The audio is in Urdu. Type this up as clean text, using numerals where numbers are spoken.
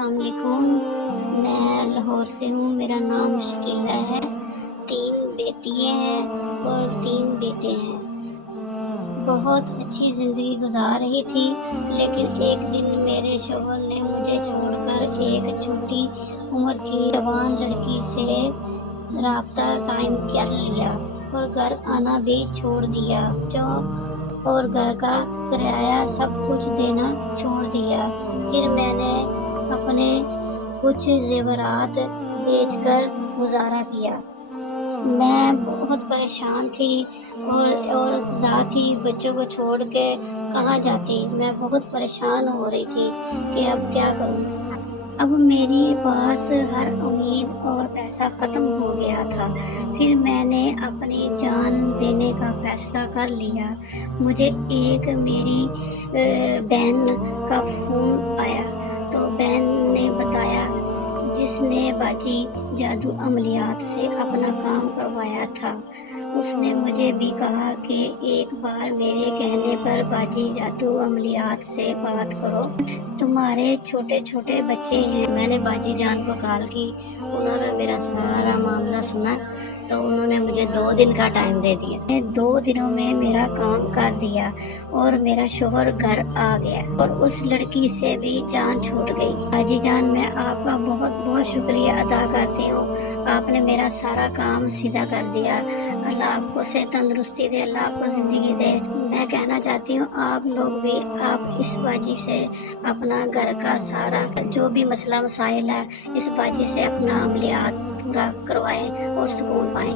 السلام علیکم، میں لاہور سے ہوں۔ میرا نام شکیلہ ہے۔ 3 بیٹیاں ہیں اور 3 بیٹے ہیں۔ بہت اچھی زندگی گزار رہی تھی، لیکن ایک دن میرے شوہر نے مجھے چھوڑ کر ایک چھوٹی عمر کی جوان لڑکی سے رابطہ قائم کر لیا اور گھر آنا بھی چھوڑ دیا اور گھر کا کرایہ سب کچھ دینا چھوڑ دیا۔ پھر میں نے اپنے کچھ زیورات بیچ کر گزارا کیا۔ میں بہت پریشان تھی اور ذات ہی بچوں کو چھوڑ کے کہاں جاتی۔ میں بہت پریشان ہو رہی تھی کہ اب کیا کروں۔ اب میری پاس ہر امید اور پیسہ ختم ہو گیا تھا۔ پھر میں نے اپنی جان دینے کا فیصلہ کر لیا۔ مجھے ایک میری بہن کا فون آیا تو بہن نے بتایا، جس نے باجی جادو عملیات سے اپنا کام کروایا تھا۔ اس نے مجھے بھی کہا کہ ایک بار میرے کہنے پر باجی جادو عملیات سے بات کرو، تمہارے چھوٹے چھوٹے بچے ہیں۔ میں نے باجی جان کو کال کی، انہوں نے میرا سارا معاملہ سنا تو انہوں نے مجھے 2 دن کا ٹائم دے دیا۔ میں نے 2 دنوں میں میرا کام کر دیا اور میرا شوہر گھر آ گیا اور اس لڑکی سے بھی جان چھوٹ گئی۔ باجی جان، میں آپ کا بہت بہت شکریہ ادا کرتی ہوں۔ آپ نے میرا سارا کام سیدھا کر دیا۔ اللہ آپ کو صحت تندرستی دے، اللہ آپ کو زندگی دے۔ میں کہنا چاہتی ہوں آپ لوگ بھی آپ اس باجی سے اپنا گھر کا سارا جو بھی مسئلہ مسائل ہے، اس باجی سے اپنا عملیات پورا کروائیں اور سکون پائیں۔